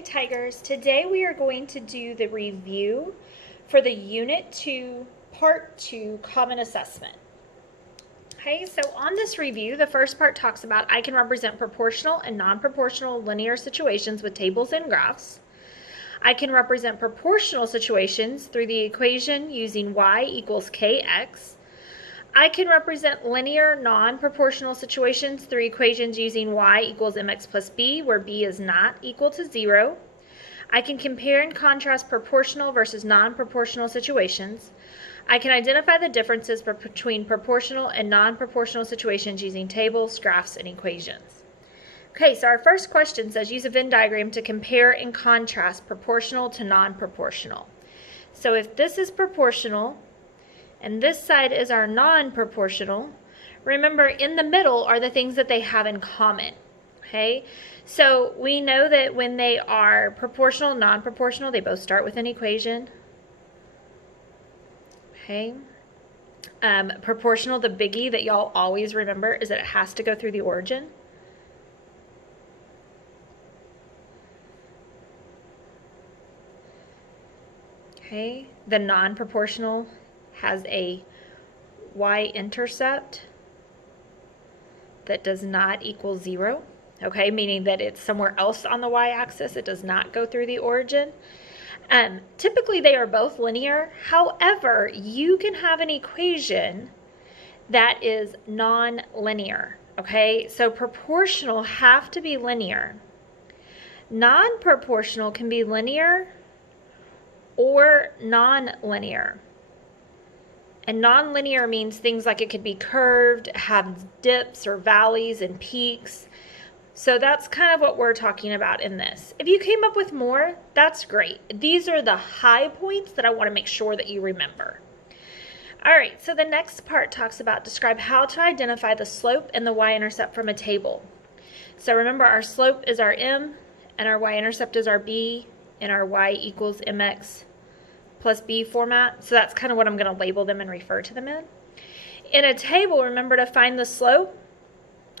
Hey Tigers, today we are going to do the review for the Unit 2, Part 2 Common Assessment. Okay, so on this review, the first part talks about I can represent proportional and non-proportional linear situations with tables and graphs. I can represent proportional situations through the equation using y equals kx. I can represent linear non-proportional situations through equations using y equals mx plus b, where b is not equal to 0. I can compare and contrast proportional versus non-proportional situations. I can identify the differences between proportional and non-proportional situations using tables, graphs, and equations. Okay, so our first question says use a Venn diagram to compare and contrast proportional to non-proportional. So if this is proportional, and this side is our non-proportional, remember in the middle are the things that they have in common, okay? So we know that when they are proportional, non-proportional, they both start with an equation, okay? Proportional, the biggie that y'all always remember is that it has to go through the origin. Okay, the non-proportional has a y-intercept that does not equal 0, okay, meaning that it's somewhere else on the y-axis. It does not go through the origin. Typically, they are both linear. However, you can have an equation that is non-linear, okay? So proportional have to be linear. Non-proportional can be linear or non-linear. And non-linear means things like it could be curved, have dips or valleys and peaks. So that's kind of what we're talking about in this. If you came up with more, that's great. These are the high points that I want to make sure that you remember. All right, so the next part talks about describe how to identify the slope and the y-intercept from a table. So remember, our slope is our m, and our y-intercept is our b, and our y equals mx plus b format. So that's kind of what I'm going to label them and refer to them in. In a table, remember to find the slope,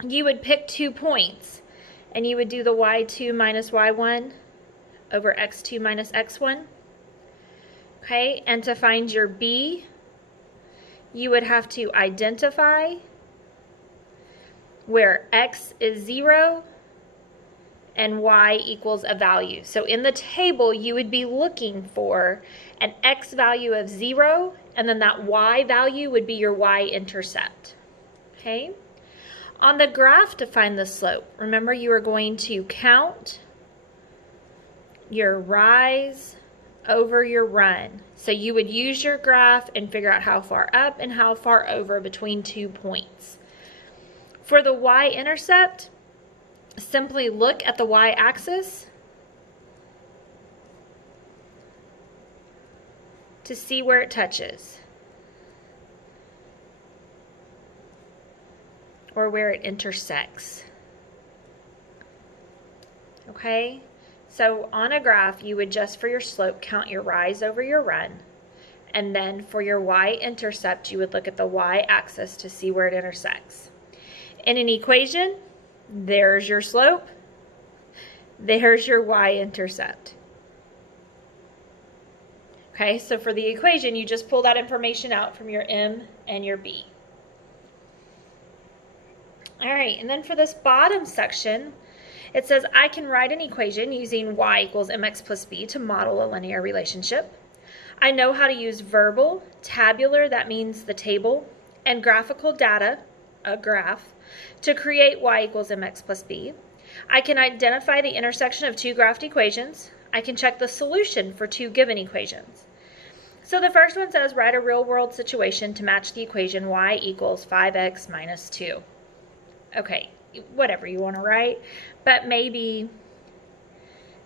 you would pick 2 points, and you would do the y2 minus y1 over x2 minus x1. Okay, and to find your b, you would have to identify where x is 0 and y equals a value. So in the table, you would be looking for an x value of 0, and then that y value would be your y-intercept. Okay? On the graph to find the slope, remember you are going to count your rise over your run. So you would use your graph and figure out how far up and how far over between 2 points. For the y-intercept, simply look at the y-axis to see where it touches or where it intersects. Okay, so on a graph, you would just for your slope count your rise over your run, and then for your y-intercept, you would look at the y-axis to see where it intersects. In an equation, there's your slope, there's your y-intercept. Okay, so for the equation, you just pull that information out from your m and your b. All right, and then for this bottom section, it says I can write an equation using y equals mx plus b to model a linear relationship. I know how to use verbal, tabular, that means the table, and graphical data, a graph, to create y equals mx plus b. I can identify the intersection of 2 graphed equations. I can check the solution for 2 given equations. So the first one says write a real-world situation to match the equation y equals 5x minus 2. Okay, whatever you want to write, but maybe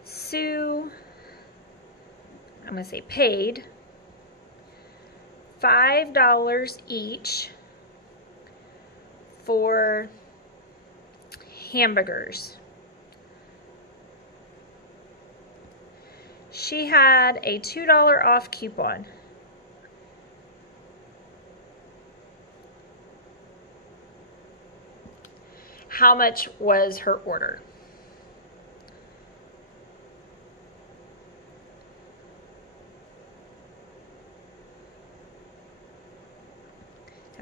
Sue, I'm going to say paid $5 each for hamburgers. She had a $2 off coupon. How much was her order?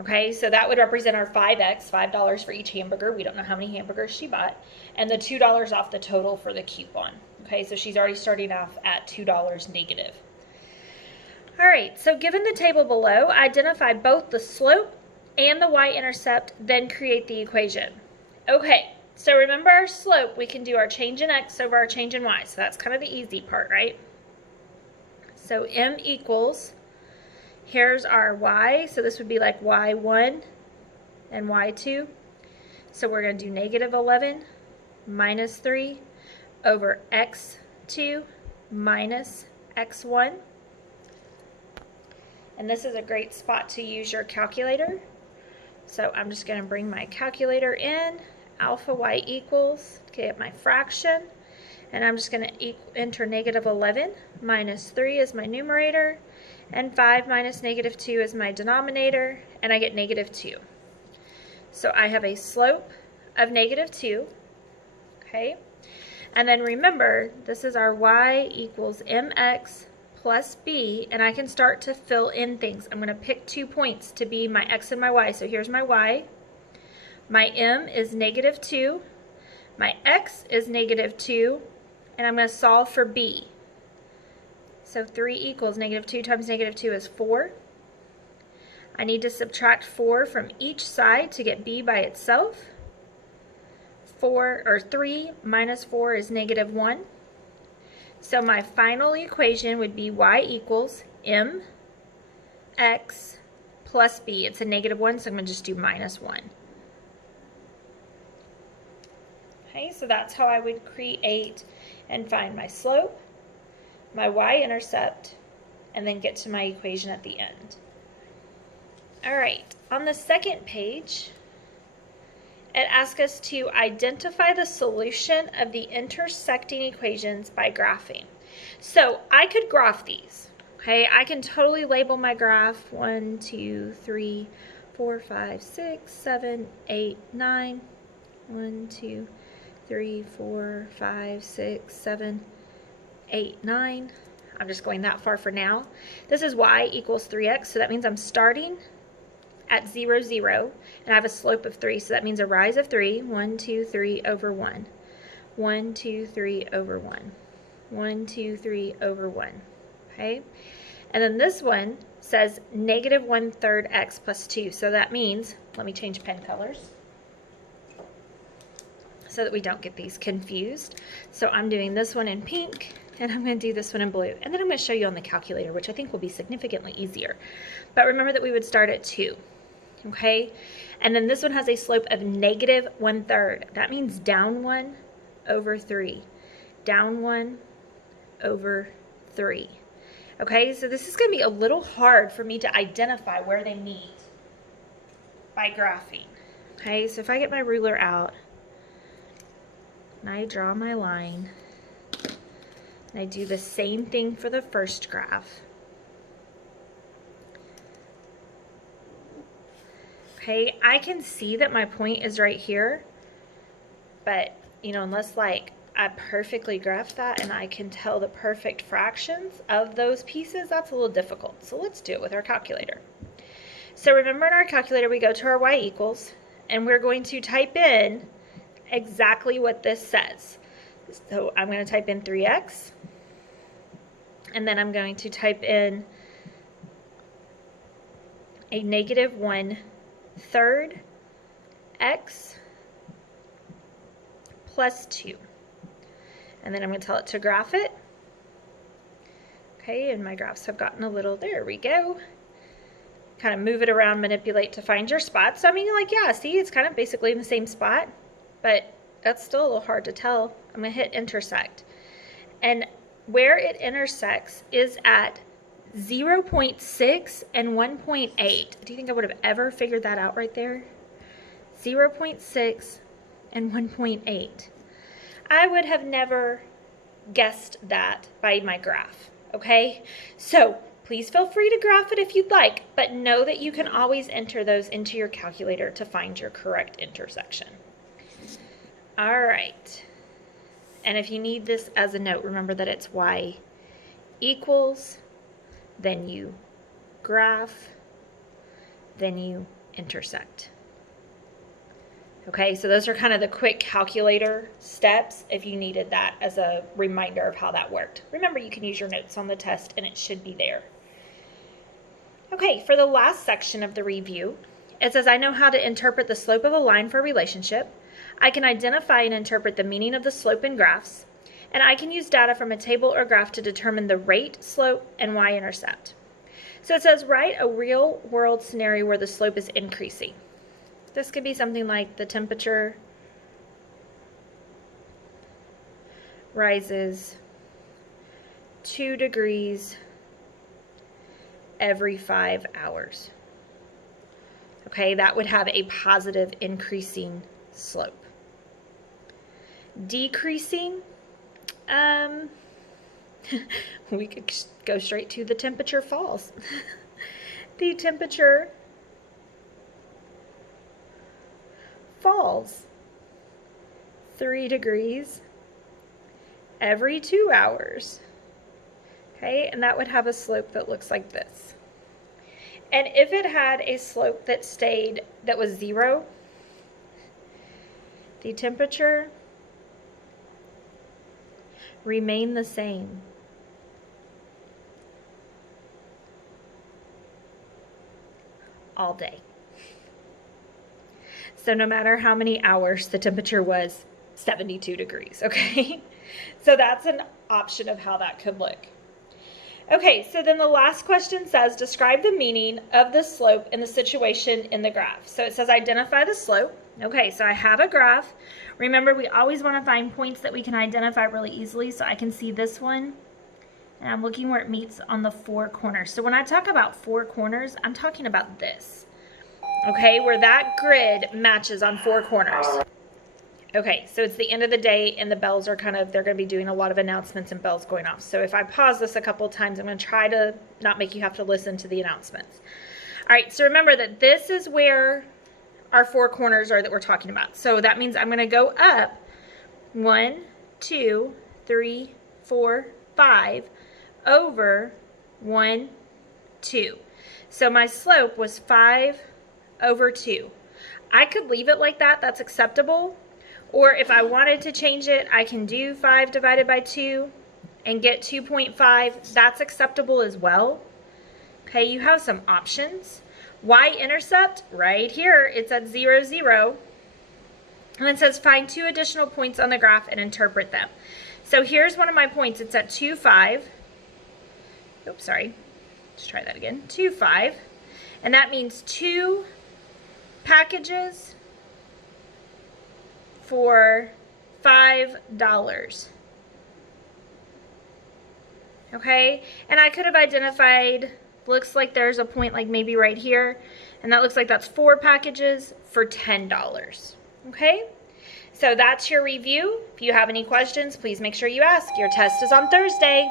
Okay, so that would represent our 5x, $5 for each hamburger. We don't know how many hamburgers she bought. And the $2 off the total for the coupon. Okay, so she's already starting off at $2 negative. All right, so given the table below, identify both the slope and the y-intercept, then create the equation. Okay, so remember our slope, we can do our change in x over our change in y. So that's kind of the easy part, right? So m equals, here's our y, so this would be like y1 and y2. So we're going to do negative 11 minus 3 over x2 minus x1. And this is a great spot to use your calculator. So I'm just going to bring my calculator in, alpha y equals, get my fraction, and I'm just going to enter negative 11 minus 3 as my numerator, and 5 minus negative 2 is my denominator, and I get negative 2. So I have a slope of negative 2, okay? And then remember, this is our y equals mx plus b, and I can start to fill in things. I'm going to pick 2 points to be my x and my y. So here's my y. My m is negative 2. My x is negative 2. And I'm going to solve for b. So 3 equals negative 2 times negative 2 is 4. I need to subtract 4 from each side to get b by itself. 3 minus 4 is negative 1. So my final equation would be y equals mx plus b. It's a negative 1, so I'm going to just do minus 1. Okay, so that's how I would create and find my slope, my y-intercept, and then get to my equation at the end. All right, on the second page, it asks us to identify the solution of the intersecting equations by graphing. So I could graph these, okay? I can totally label my graph 1, 2, 3, 4, 5, 6, 7, 8, 9. 1, 2, 3, 4, 5, 6, 7, 8, 9. I'm just going that far for now. This is y equals 3x, so that means I'm starting at 0, 0, and I have a slope of 3, so that means a rise of 3, 1, 2, 3 over 1, 1, 2, 3 over 1, 1, 2, 3 over 1, okay? And then this one says negative 1/3 x plus 2, so that means, let me change pen colors so that we don't get these confused. So I'm doing this one in pink, and I'm going to do this one in blue, and then I'm going to show you on the calculator, which I think will be significantly easier. But remember that we would start at 2. Okay, and then this one has a slope of negative 1/3. That means down 1 over 3. Down 1 over 3. Okay, so this is going to be a little hard for me to identify where they meet by graphing. Okay, so if I get my ruler out and I draw my line, and I do the same thing for the first graph. Okay, I can see that my point is right here, but, you know, unless like I perfectly graph that and I can tell the perfect fractions of those pieces, that's a little difficult. So let's do it with our calculator. So remember in our calculator, we go to our y equals, and we're going to type in exactly what this says. So I'm going to type in 3x, and then I'm going to type in a negative 1/3 x plus 2. And then I'm going to tell it to graph it. Okay, and my graphs have gotten a little, there we go. Kind of move it around, manipulate to find your spot. So I mean, like, yeah, see, it's kind of basically in the same spot, but that's still a little hard to tell. I'm going to hit intersect. And where it intersects is at 0.6 and 1.8. Do you think I would have ever figured that out right there? 0.6 and 1.8. I would have never guessed that by my graph, okay? So please feel free to graph it if you'd like, but know that you can always enter those into your calculator to find your correct intersection. All right. And if you need this as a note, remember that it's y equals, then you graph, then you intersect. Okay, so those are kind of the quick calculator steps if you needed that as a reminder of how that worked. Remember, you can use your notes on the test and it should be there. Okay, for the last section of the review, it says I know how to interpret the slope of a line for a relationship. I can identify and interpret the meaning of the slope in graphs, and I can use data from a table or graph to determine the rate, slope, and y-intercept. So it says write a real-world scenario where the slope is increasing. This could be something like the temperature rises 2 degrees every 5 hours. Okay, that would have a positive increasing slope. Decreasing, we could go straight to the temperature falls. The temperature falls 3 degrees every 2 hours. Okay, and that would have a slope that looks like this. And if it had a slope that was 0, the temperature remained the same. All day. So no matter how many hours, the temperature was 72 degrees, okay? So that's an option of how that could look. Okay, so then the last question says, describe the meaning of the slope in the situation in the graph. So it says identify the slope. Okay, so I have a graph. Remember, we always want to find points that we can identify really easily. So I can see this one, and I'm looking where it meets on the 4 corners. So when I talk about 4 corners, I'm talking about this. Okay, where that grid matches on 4 corners. Okay, so it's the end of the day and the bells are they're going to be doing a lot of announcements and bells going off. So if I pause this a couple of times, I'm going to try to not make you have to listen to the announcements. All right, so remember that this is where our 4 corners are that we're talking about. So that means I'm going to go up 1, 2, 3, 4, 5 over 1, 2. So my slope was 5 over 2. I could leave it like that. That's acceptable. Or if I wanted to change it, I can do 5 divided by 2 and get 2.5. That's acceptable as well. Okay, you have some options. Y-intercept, right here, it's at 0, 0. And it says find 2 additional points on the graph and interpret them. So here's one of my points. It's at 2, 5. Oops, sorry. Let's try that again. 2, 5. And that means 2 packages for $5. Okay, and I could have identified, looks like there's a point like maybe right here, and that looks like that's 4 packages for $10. Okay, so that's your review. If you have any questions, please make sure you ask. Your test is on Thursday.